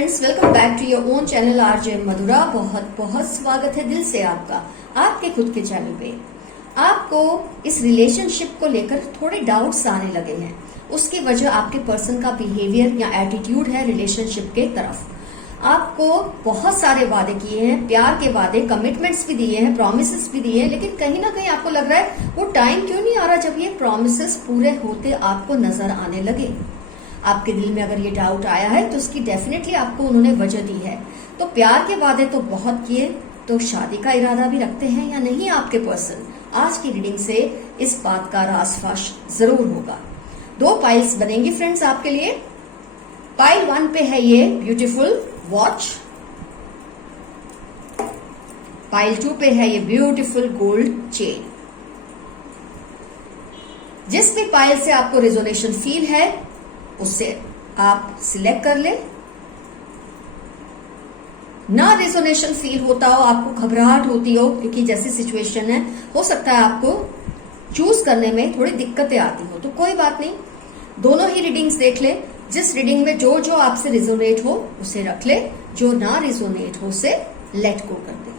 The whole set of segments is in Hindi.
Friends, welcome back to your own channel RJ Madhura. बहुत बहुत स्वागत है दिल से आपका आपके खुद के चैनल पे। आपको इस रिलेशनशिप को लेकर थोड़े डाउट्स आने लगे हैं। उसकी वजह आपके पर्सन का बिहेवियर या एटीट्यूड है रिलेशनशिप के तरफ। आपको बहुत सारे वादे किए हैं, प्यार के वादे, कमिटमेंट्स भी दिए हैं, प्रोमिसेस भी दिए हैं, लेकिन कहीं ना कहीं आपको लग रहा है वो टाइम क्यों नहीं आ रहा जब ये प्रोमिसेस पूरे होते आपको नजर आने लगे। आपके दिल में अगर ये डाउट आया है तो उसकी डेफिनेटली आपको उन्होंने वजह दी है। तो प्यार के वादे तो बहुत किए, तो शादी का इरादा भी रखते हैं या नहीं आपके पर्सन? आज की रीडिंग से इस बात का रासफाश जरूर होगा। 2 पाइल्स बनेंगी फ्रेंड्स आपके लिए। पाइल 1 पे है ये ब्यूटीफुल वॉच, पाइल 2 पे है ये ब्यूटीफुल गोल्ड चेन। जिस भी पाइल से आपको रेजोनेशन फील है उससे आप सिलेक्ट कर ले। ना रेजोनेशन फील होता हो, आपको घबराहट होती हो क्योंकि जैसी सिचुएशन है, हो सकता है आपको चूज करने में थोड़ी दिक्कतें आती हो, तो कोई बात नहीं, दोनों ही रीडिंग्स देख ले। जिस रीडिंग में जो जो आपसे रिजोनेट हो उसे रख ले, जो ना रिजोनेट हो उसे लेट गो कर दे।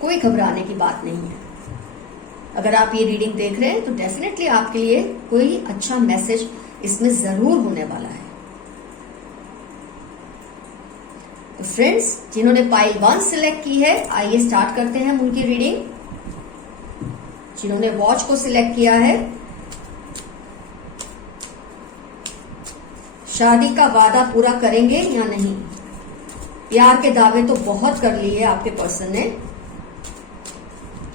कोई घबराने की बात नहीं है। अगर आप ये रीडिंग देख रहे हैं तो डेफिनेटली आपके लिए कोई अच्छा मैसेज इसमें जरूर होने वाला है। तो फ्रेंड्स, जिन्होंने पाइल 1 सिलेक्ट की है, आइए स्टार्ट करते हैं उनकी रीडिंग। जिन्होंने वॉच को सिलेक्ट किया है, शादी का वादा पूरा करेंगे या नहीं? प्यार के दावे तो बहुत कर लिए आपके पर्सन ने।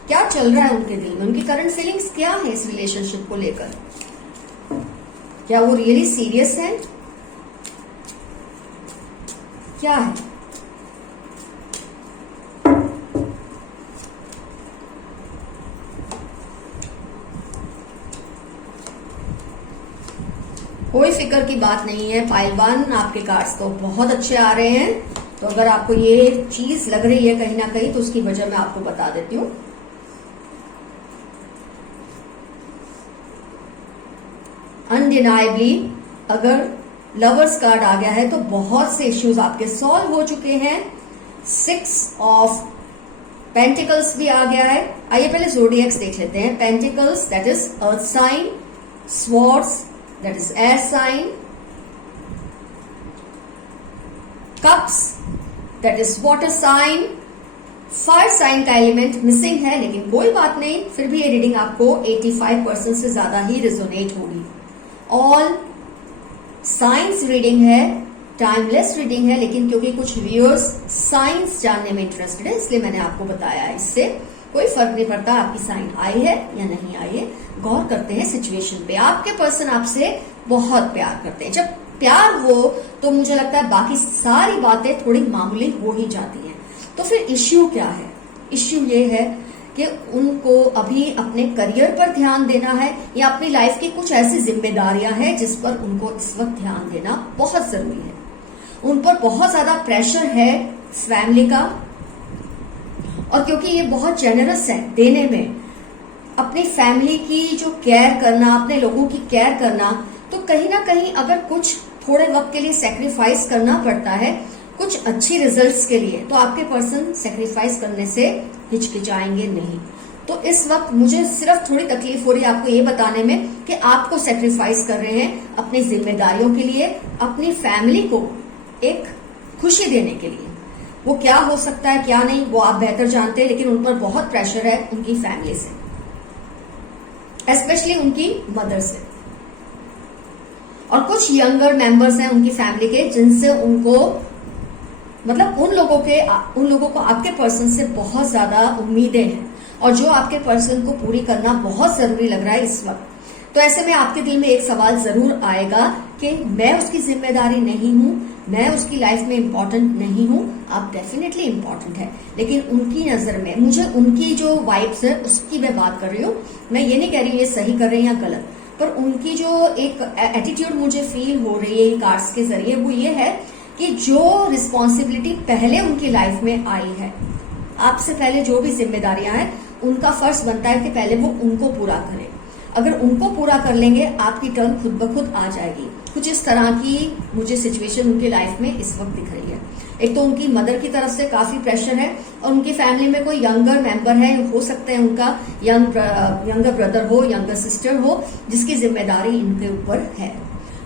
क्या चल रहा है उनके दिल में, उनकी करंट फीलिंग्स क्या है इस रिलेशनशिप को लेकर? क्या वो रियली सीरियस है? क्या है? कोई फिक्र की बात नहीं है। पाइल 1 आपके कार्ड्स तो बहुत अच्छे आ रहे हैं। तो अगर आपको ये चीज लग रही है कहीं ना कहीं, तो उसकी वजह मैं आपको बता देती हूँ। अनडिनाइबली अगर लवर्स कार्ड आ गया है तो बहुत से इश्यूज आपके सॉल्व हो चुके हैं। 6 ऑफ पेंटिकल्स भी आ गया है। आइए पहले ज़ोडिएक्स देख लेते हैं। Pentacles that is earth sign, swords that is air sign, cups that is water sign, fire sign का एलिमेंट मिसिंग है, लेकिन कोई बात नहीं, फिर भी ये रीडिंग आपको 85% से ज्यादा ही रिजोनेट होगी। ऑल साइंस रीडिंग है, टाइमलेस रीडिंग है, लेकिन क्योंकि कुछ व्यूअर्स साइंस जानने में इंटरेस्टेड है इसलिए मैंने आपको बताया है। इससे कोई फर्क नहीं पड़ता आपकी साइन आई है या नहीं आई है। गौर करते हैं सिचुएशन पे। आपके पर्सन आपसे बहुत प्यार करते हैं। जब प्यार हो तो मुझे लगता है बाकी सारी बातें थोड़ी मामूली हो ही जाती हैं। तो फिर इश्यू क्या है? इश्यू ये है कि उनको अभी अपने करियर पर ध्यान देना है या अपनी लाइफ की कुछ ऐसी जिम्मेदारियां हैं जिस पर उनको इस वक्त ध्यान देना बहुत जरूरी है। उन पर बहुत ज्यादा प्रेशर है फैमिली का, और क्योंकि ये बहुत जेनरस है देने में, अपनी फैमिली की जो केयर करना, अपने लोगों की केयर करना, तो कहीं ना कहीं अगर कुछ थोड़े वक्त के लिए सेक्रीफाइस करना पड़ता है कुछ अच्छी रिजल्ट्स के लिए, तो आपके पर्सन सेक्रीफाइस करने से हिचकिचाएंगे नहीं। तो इस वक्त मुझे सिर्फ थोड़ी तकलीफ हो रही है आपको ये बताने में कि आपको सेक्रीफाइस कर रहे हैं अपनी जिम्मेदारियों के लिए, अपनी फैमिली को एक खुशी देने के लिए। वो क्या हो सकता है क्या नहीं वो आप बेहतर जानते हैं, लेकिन उन पर बहुत प्रेशर है उनकी फैमिली से, स्पेशली उनकी मदर से। और कुछ यंगर मेंबर्स हैं उनकी फैमिली के जिनसे उनको, मतलब उन लोगों को आपके पर्सन से बहुत ज्यादा उम्मीदें हैं और जो आपके पर्सन को पूरी करना बहुत जरूरी लग रहा है इस वक्त। तो ऐसे में आपके दिल में एक सवाल जरूर आएगा कि मैं उसकी जिम्मेदारी नहीं हूं, मैं उसकी लाइफ में इंपॉर्टेंट नहीं हूं। आप डेफिनेटली इंपॉर्टेंट है, लेकिन उनकी नजर में, मुझे उनकी जो वाइब्स है उसकी मैं बात कर रही हूँ। मैं ये नहीं कह रही हूँ ये सही कर रहे हैं या गलत, पर उनकी जो एक एटीट्यूड मुझे फील हो रही है कार्ड्स के जरिए, वो ये है कि जो रिस्पॉन्सिबिलिटी पहले उनकी लाइफ में आई है, आपसे पहले जो भी जिम्मेदारियां हैं, उनका फर्ज बनता है कि पहले वो उनको पूरा करें। अगर उनको पूरा कर लेंगे आपकी टर्न खुद ब खुद आ जाएगी। कुछ इस तरह की मुझे सिचुएशन उनकी लाइफ में इस वक्त दिख रही है। एक तो उनकी मदर की तरफ से काफी प्रेशर है और उनकी फैमिली में कोई यंगर मेंबर है, हो सकता है उनका यंगर ब्रदर हो, यंगर सिस्टर हो, जिसकी जिम्मेदारी इनके ऊपर है।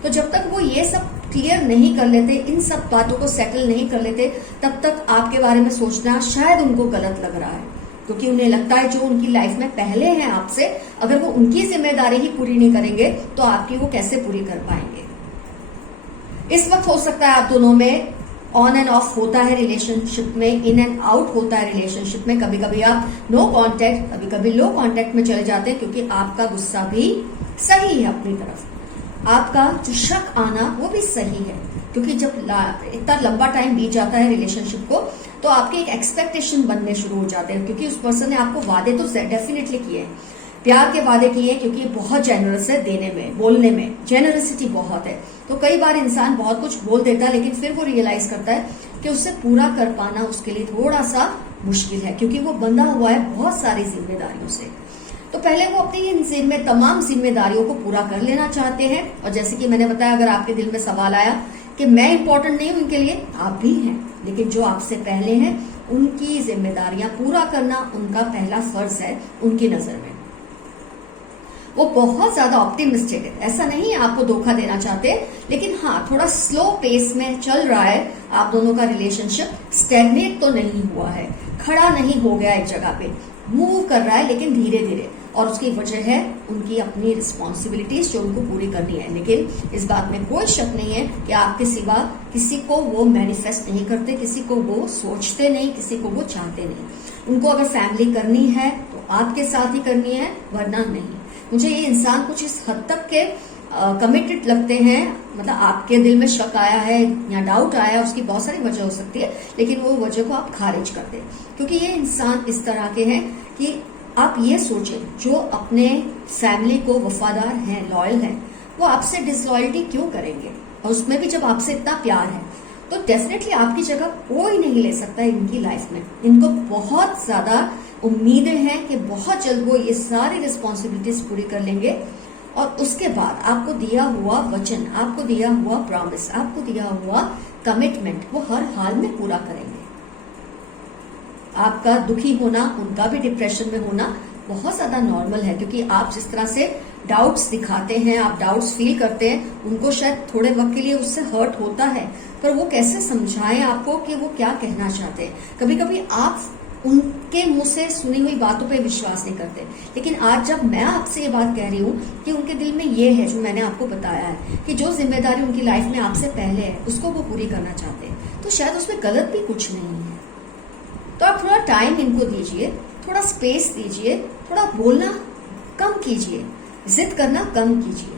तो जब तक वो ये सब क्लियर नहीं कर लेते, इन सब बातों को सेटल नहीं कर लेते, तब तक आपके बारे में सोचना शायद उनको गलत लग रहा है, क्योंकि उन्हें लगता है जो उनकी लाइफ में पहले हैं आपसे, अगर वो उनकी जिम्मेदारी ही पूरी नहीं करेंगे तो आपकी वो कैसे पूरी कर पाएंगे। इस वक्त हो सकता है आप दोनों में ऑन एंड ऑफ होता है रिलेशनशिप में, इन एंड आउट होता है रिलेशनशिप में। कभी कभी आप नो कांटेक्ट, कभी कभी लो कांटेक्ट में चले जाते हैं, क्योंकि आपका गुस्सा भी सही है अपनी तरफ, आपका जो शक आना वो भी सही है, क्योंकि जब इतना लंबा टाइम बीत जाता है रिलेशनशिप को तो आपके एक एक्सपेक्टेशन बनने शुरू हो जाते हैं, क्योंकि उस पर्सन ने आपको वादे तो डेफिनेटली किए हैं, प्यार के वादे किए हैं, क्योंकि बहुत जेनरस है देने में, बोलने में जेनरसिटी बहुत है। तो कई बार इंसान बहुत कुछ बोल देता है, लेकिन फिर वो रियलाइज करता है कि उससे पूरा कर पाना उसके लिए थोड़ा सा मुश्किल है, क्योंकि वो बंधा हुआ है बहुत सारी जिम्मेदारियों से। तो पहले वो अपनी इन तमाम जिम्मेदारियों को पूरा कर लेना चाहते हैं। और जैसे कि मैंने बताया, अगर आपके दिल में सवाल आया कि मैं इंपॉर्टेंट नहीं हूं उनके लिए, आप भी हैं, लेकिन जो आपसे पहले हैं उनकी जिम्मेदारियां पूरा करना उनका पहला फर्ज है उनकी नजर में। वो बहुत ज्यादा ऑप्टिमिस्टिक है, ऐसा नहीं है आपको धोखा देना चाहते, लेकिन हाँ थोड़ा स्लो पेस में चल रहा है आप दोनों का रिलेशनशिप। स्टैग्नेट तो नहीं हुआ है, खड़ा नहीं हो गया एक जगह पे, मूव कर रहा है लेकिन धीरे धीरे, और उसकी वजह है उनकी अपनी रिस्पॉन्सिबिलिटीज जो उनको पूरी करनी है। लेकिन इस बात में कोई शक नहीं है कि आपके सिवा किसी को वो मैनिफेस्ट नहीं करते, किसी को वो सोचते नहीं, किसी को वो चाहते नहीं। उनको अगर फैमिली करनी है तो आपके साथ ही करनी है, वरना नहीं। मुझे ये इंसान कुछ इस हद तक के कमिटेड लगते हैं, मतलब आपके दिल में शक आया है या डाउट आया है, उसकी बहुत सारी वजह हो सकती है, लेकिन वो वजह को आप खारिज कर दें, क्योंकि ये इंसान इस तरह के हैं कि आप ये सोचें, जो अपने फैमिली को वफादार हैं, लॉयल हैं, वो आपसे डिसलॉयल्टी क्यों करेंगे? और उसमें भी जब आपसे इतना प्यार है, तो डेफिनेटली आपकी जगह कोई नहीं ले सकता है इनकी लाइफ में। इनको बहुत ज्यादा उम्मीदें हैं कि बहुत जल्द वो ये सारी रिस्पॉन्सिबिलिटीज पूरी कर लेंगे, और उसके बाद आपको दिया हुआ वचन, आपको दिया हुआ प्रॉमिस, आपको दिया हुआ कमिटमेंट वो हर हाल में पूरा करेंगे। आपका दुखी होना, उनका भी डिप्रेशन में होना बहुत ज्यादा नॉर्मल है, क्योंकि आप जिस तरह से डाउट्स दिखाते हैं, आप डाउट्स फील करते हैं, उनको शायद थोड़े वक्त के लिए उससे हर्ट होता है, पर वो कैसे समझाएं आपको कि वो क्या कहना चाहते हैं। कभी कभी आप उनके मुंह से सुनी हुई बातों पे विश्वास नहीं करते, लेकिन आज जब मैं आपसे ये बात कह रही हूँ कि उनके दिल में ये है जो मैंने आपको बताया है, कि जो जिम्मेदारी उनकी लाइफ में आपसे पहले है उसको वो पूरी करना चाहते हैं, तो शायद उसमें गलत भी कुछ नहीं है। तो आप थोड़ा टाइम इनको दीजिए, थोड़ा स्पेस दीजिए, थोड़ा बोलना कम कीजिए, जिद करना कम कीजिए।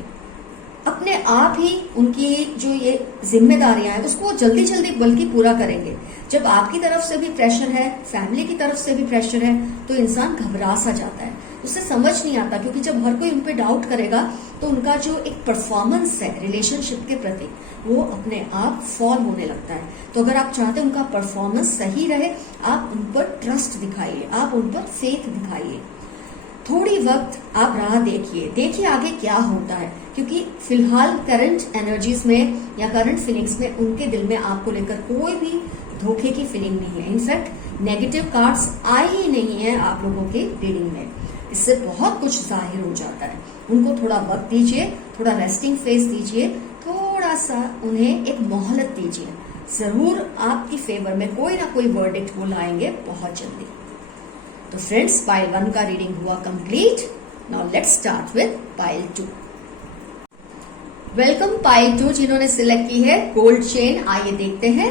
अपने आप ही उनकी जो ये जिम्मेदारियां हैं उसको जल्दी जल्दी बल्कि पूरा करेंगे। जब आपकी तरफ से भी प्रेशर है, फैमिली की तरफ से भी प्रेशर है, तो इंसान घबरा सा जाता है, उसे समझ नहीं आता, क्योंकि जब हर कोई उन पे डाउट करेगा तो उनका जो एक परफॉर्मेंस है रिलेशनशिप के प्रति वो अपने आप फॉल होने लगता है। तो अगर आप चाहते हैं उनका परफॉर्मेंस सही रहे, आप उन पर ट्रस्ट दिखाइए, आप उन पर फेथ दिखाइए। थोड़ी वक्त आप राह देखिए आगे क्या होता है, क्योंकि फिलहाल करंट एनर्जीज में या करंट फीलिंग्स में उनके दिल में आपको लेकर कोई भी धोखे की फीलिंग नहीं है। इनफैक्ट नेगेटिव कार्ड्स आए ही नहीं है आप लोगों के रीडिंग में, इससे बहुत कुछ जाहिर हो जाता है। उनको थोड़ा वक्त दीजिए, थोड़ा रेस्टिंग फेस दीजिए, थोड़ा सा उन्हें एक मोहलत दीजिए, जरूर आपकी फेवर में कोई ना कोई वर्डिक्ट वो लाएंगे बहुत जल्दी। तो फ्रेंड्स, पाइल 1 का रीडिंग हुआ complete. Now let's start with pile 2। Welcome pile 2 जिन्होंने सिलेक्ट की है गोल्ड चेन। आइए देखते हैं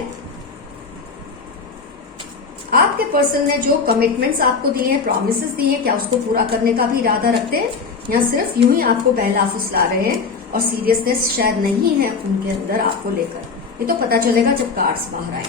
आपके पर्सन ने जो कमिटमेंट्स आपको दिए हैं, प्रोमिसेस दिए हैं, क्या उसको पूरा करने का भी इरादा रखते हैं या सिर्फ यूं ही आपको बहला फुसला रहे हैं और सीरियसनेस शायद नहीं है उनके अंदर आपको लेकर। ये तो पता चलेगा जब कार्ड्स बाहर आए।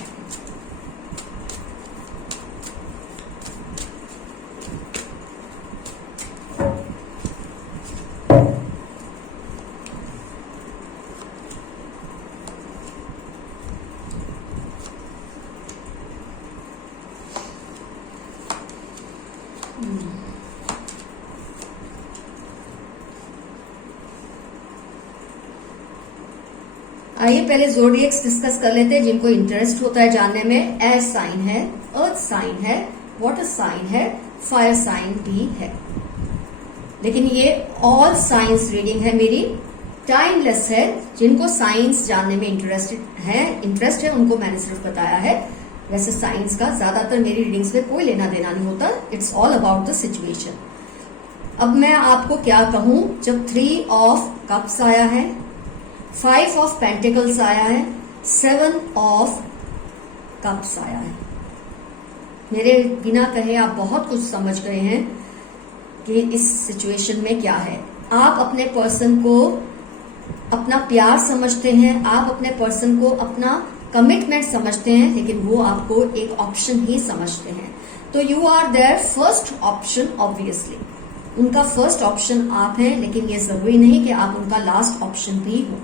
आइए पहले ज़ोडिएक्स डिस्कस कर लेते हैं जिनको इंटरेस्ट होता है जानने में। एयर साइन है, अर्थ साइन है, वाटर साइन है, फायर साइन भी है। लेकिन ये ऑल साइंस रीडिंग है मेरी, टाइमलेस है। जिनको साइंस जानने में इंटरेस्ट है उनको मैंने सिर्फ बताया है। वैसे साइंस का ज्यादातर मेरी रीडिंग्स में कोई लेना देना नहीं होता। It's all about the situation. अब मैं आपको क्या कहूं, जब 3 ऑफ कप्स आया है, 5 ऑफ पेंटिकल्स आया है, 7 ऑफ कप्स आया है, मेरे बिना कहे आप बहुत कुछ समझ गए हैं कि इस सिचुएशन में क्या है। आप अपने पर्सन को अपना प्यार समझते हैं, आप अपने पर्सन को अपना कमिटमेंट समझते हैं, लेकिन वो आपको एक ऑप्शन ही समझते हैं। तो you are their first option. Obviously उनका फर्स्ट ऑप्शन आप हैं, लेकिन ये जरूरी नहीं कि आप उनका लास्ट ऑप्शन भी हो।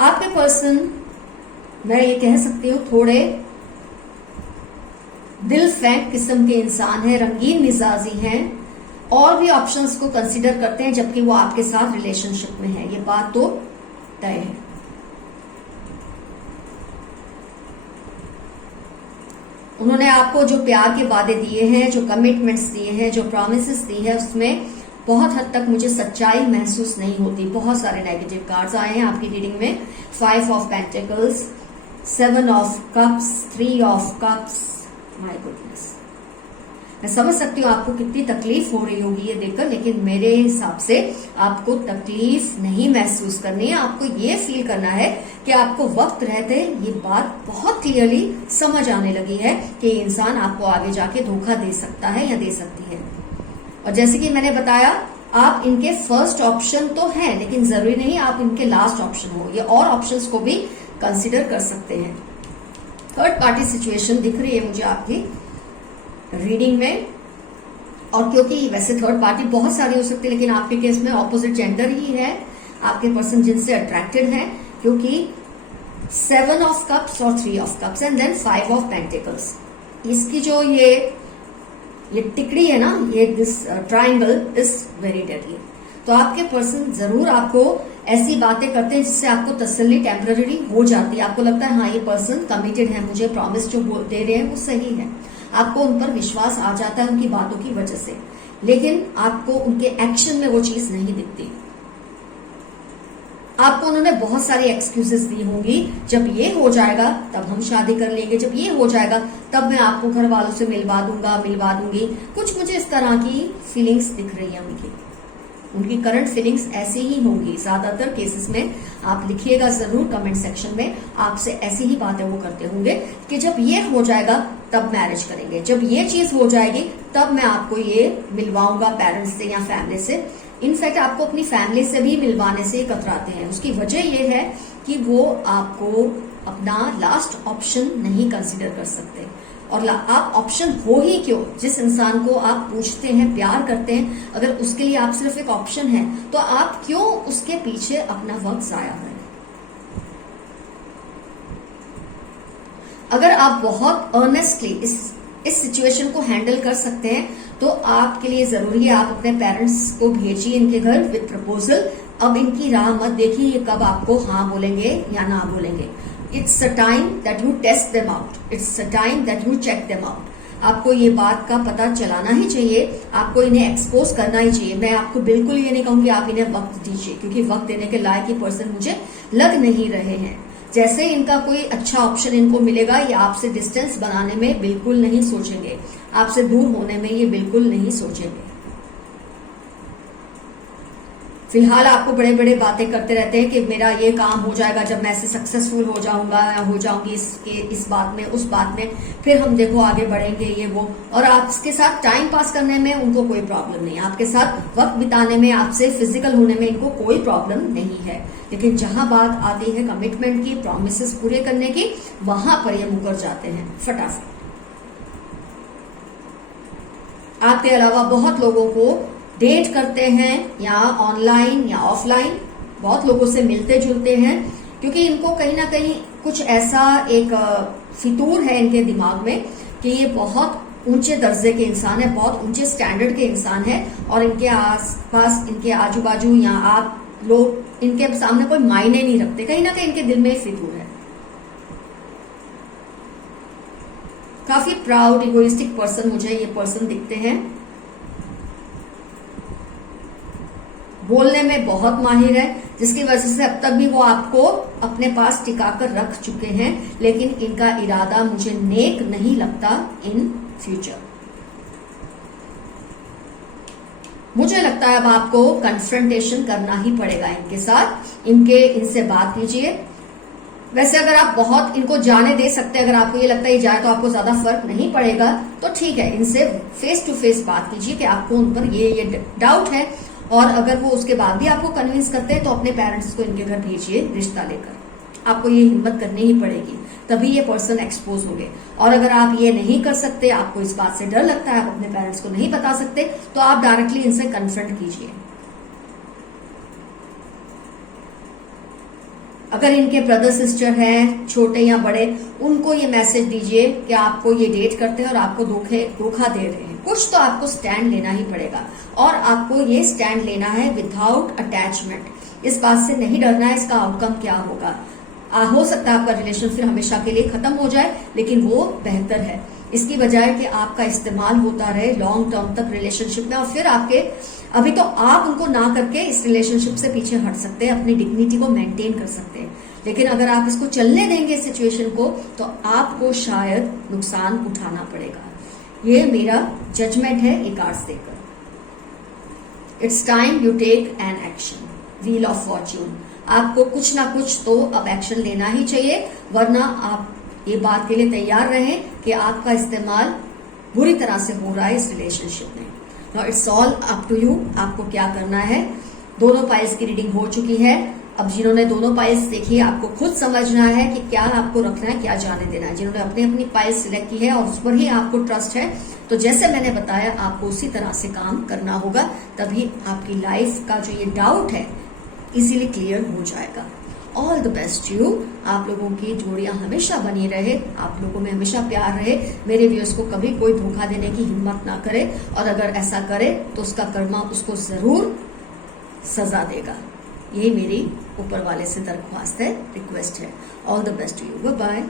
आपके पर्सन, मैं ये कह सकती हूँ, थोड़े दिल फेंक किस्म के इंसान है, रंगीन मिजाजी हैं, और भी ऑप्शंस को कंसीडर करते हैं जबकि वो आपके साथ रिलेशनशिप में है। ये बात तो तय है। उन्होंने आपको जो प्यार के वादे दिए हैं, जो कमिटमेंट्स दिए हैं, जो प्रॉमिसेस दी है, उसमें बहुत हद तक मुझे सच्चाई महसूस नहीं होती। बहुत सारे नेगेटिव कार्ड्स आए हैं आपकी रीडिंग में। 5 of pentacles, 7 of cups, 3 of cups. My goodness, मैं समझ सकती हूँ आपको कितनी तकलीफ हो रही होगी ये देखकर, लेकिन मेरे हिसाब से आपको तकलीफ नहीं महसूस करनी है। आपको ये फील करना है कि आपको वक्त रहते ये बात बहुत क्लियरली समझ आने लगी है कि इंसान आपको आगे जाके धोखा दे सकता है या दे सकती है। और जैसे कि मैंने बताया, आप इनके फर्स्ट ऑप्शन तो हैं, लेकिन जरूरी नहीं आप इनके लास्ट ऑप्शन हो। ये और ऑप्शंस को भी कंसिडर कर सकते हैं। थर्ड पार्टी सिचुएशन दिख रही है मुझे आपकी रीडिंग में। और क्योंकि वैसे थर्ड पार्टी बहुत सारी हो सकती है, लेकिन आपके केस में ऑपोजिट जेंडर ही है आपके पर्सन जिनसे अट्रैक्टेड है, क्योंकि 7 ऑफ कप्स और 3 of cups and then 5 of pentacles. इसकी जो ये टिकड़ी है ना, ये this triangle is very deadly. तो आपके पर्सन जरूर आपको ऐसी बातें करते हैं जिससे आपको तसल्ली टेम्पररी हो जाती है। आपको लगता है हाँ ये पर्सन कमिटेड है, मुझे प्रॉमिस जो दे रहे हैं वो सही है। आपको उन पर विश्वास आ जाता है उनकी बातों की वजह से, लेकिन आपको उनके एक्शन में वो चीज नहीं दिखती। आपको उन्होंने बहुत सारी एक्सक्यूजेस दी होंगी, जब ये हो जाएगा तब हम शादी कर लेंगे, जब ये हो जाएगा तब मैं आपको घर वालों से मिलवा दूंगी। कुछ मुझे इस तरह की फीलिंग्स दिख रही है उनकी करंट फीलिंग्स ऐसी ही होंगी। ज्यादातर केसेस में आप लिखिएगा जरूर कमेंट सेक्शन में, आपसे ऐसी ही बातें वो करते होंगे कि जब ये हो जाएगा तब मैरिज करेंगे, जब ये चीज हो जाएगी तब मैं आपको ये मिलवाऊंगा पेरेंट्स से या फैमिली से। इनफैक्ट आपको अपनी फैमिली से भी मिलवाने से कतराते हैं। उसकी वजह ये है कि वो आपको अपना लास्ट ऑप्शन नहीं कंसिडर कर सकते। और आप ऑप्शन हो ही क्यों, जिस इंसान को आप पूछते हैं, प्यार करते हैं, अगर उसके लिए आप सिर्फ एक ऑप्शन है तो आप क्यों उसके पीछे अपना वक्त जाया करें। अगर आप बहुत अर्नेस्टली इस सिचुएशन को हैंडल कर सकते हैं तो आपके लिए जरूरी है आप अपने पेरेंट्स को भेजिए इनके घर विद प्रपोजल। अब इनकी राह मत देखिए ये कब आपको हाँ बोलेंगे या ना बोलेंगे। It's a time that you test them out, it's a time that you check them out. आपको ये बात का पता चलाना ही चाहिए, आपको इन्हें एक्सपोज करना ही चाहिए। मैं आपको बिल्कुल ये नहीं कहूंगी आप इन्हें वक्त दीजिए, क्योंकि वक्त देने के लायक ही पर्सन मुझे लग नहीं रहे हैं। जैसे इनका कोई अच्छा ऑप्शन इनको मिलेगा, ये आपसे डिस्टेंस बनाने में बिल्कुल नहीं सोचेंगे, आपसे दूर होने में ये बिल्कुल नहीं सोचेंगे। फिलहाल आपको बड़े बड़े बातें करते रहते हैं कि मेरा ये काम हो जाएगा जब मैं ऐसे सक्सेसफुल हो जाऊंगा या हो जाऊंगी इस बात में उस बात में, फिर हम देखो आगे बढ़ेंगे ये वो। और आपके साथ टाइम पास करने में उनको कोई प्रॉब्लम नहीं है, आपके साथ वक्त बिताने में, आपसे फिजिकल होने में इनको कोई प्रॉब्लम नहीं है। लेकिन जहां बात आती है कमिटमेंट की, प्रॉमिसेस पूरे करने की, वहां पर ये मुकर जाते हैं फटाफट। आपके अलावा बहुत लोगों को डेट करते हैं, या ऑनलाइन या ऑफलाइन बहुत लोगों से मिलते जुलते हैं, क्योंकि इनको कहीं ना कहीं कुछ ऐसा एक फितूर है इनके दिमाग में कि ये बहुत ऊंचे दर्जे के इंसान है, बहुत ऊंचे स्टैंडर्ड के इंसान है, और इनके आसपास, इनके आजू बाजू या आप लोग इनके सामने कोई मायने नहीं रखते, कहीं ना कहीं इनके दिल में फितूर है। काफी प्राउड इगोइस्टिक पर्सन मुझे ये पर्सन दिखते हैं। बोलने में बहुत माहिर है, जिसकी वजह से अब तक भी वो आपको अपने पास टिकाकर रख चुके हैं, लेकिन इनका इरादा मुझे नेक नहीं लगता इन फ्यूचर। मुझे लगता है अब आपको कन्फ्रंटेशन करना ही पड़ेगा इनके साथ, इनसे बात कीजिए। वैसे अगर आप बहुत इनको जाने दे सकते हैं, अगर आपको ये लगता है ये जाए तो आपको ज्यादा फर्क नहीं पड़ेगा, तो ठीक है, इनसे फेस टू फेस बात कीजिए कि आपको उन पर ये डाउट है, और अगर वो उसके बाद भी आपको कन्विंस करते हैं तो अपने पेरेंट्स को इनके घर भेजिए रिश्ता लेकर। आपको ये हिम्मत करनी ही पड़ेगी, तभी ये पर्सन एक्सपोज होंगे। और अगर आप ये नहीं कर सकते, आपको इस बात से डर लगता है, आप अपने पेरेंट्स को नहीं बता सकते, तो आप डायरेक्टली इनसे कन्फ्रंट कीजिए। अगर इनके ब्रदर सिस्टर हैं, छोटे या बड़े, उनको ये मैसेज दीजिए कि आपको ये डेट करते हैं और आपको धोखा दे रहे हैं। कुछ तो आपको स्टैंड लेना ही पड़ेगा, और आपको ये स्टैंड लेना है विदाउट अटैचमेंट। इस बात से नहीं डरना है इसका आउटकम क्या होगा। हो सकता है आपका रिलेशन फिर हमेशा के लिए खत्म हो जाए, लेकिन वो बेहतर है इसकी बजाय कि आपका इस्तेमाल होता रहे लॉन्ग टर्म तक रिलेशनशिप में, और फिर अभी तो आप उनको ना करके इस रिलेशनशिप से पीछे हट सकते हैं, अपनी डिग्निटी को मेंटेन कर सकते हैं। लेकिन अगर आप इसको चलने देंगे सिचुएशन को, तो आपको शायद नुकसान उठाना पड़ेगा। ये मेरा जजमेंट है ये कार्ड्स देकर। It's time you take an action, wheel of fortune. आपको कुछ ना कुछ तो अब एक्शन लेना ही चाहिए, वरना आप ये बात के लिए तैयार रहें कि आपका इस्तेमाल बुरी तरह से हो रहा है इस रिलेशनशिप में। Now it's all up to you, आपको क्या करना है। दोनों पाइल्स की रीडिंग हो चुकी है। अब जिन्होंने दोनों पाइल्स देखी, आपको खुद समझना है कि क्या आपको रखना है, क्या जाने देना है। जिन्होंने अपनी अपनी पाइल्स सिलेक्ट की है और उस पर ही आपको ट्रस्ट है, तो जैसे मैंने बताया आपको उसी तरह से काम करना होगा, तभी आपकी लाइफ का जो ये डाउट है इजीली क्लियर हो जाएगा। All the best you. आप लोगों की जोड़ियां हमेशा बनी रहे, आप लोगों में हमेशा प्यार रहे। मेरे व्यूअर्स को कभी कोई धोखा देने की हिम्मत ना करे, और अगर ऐसा करे तो उसका कर्मा उसको जरूर सजा देगा। यही मेरी ऊपर वाले से दरख्वास्त है, रिक्वेस्ट है। All the best to you, bye bye.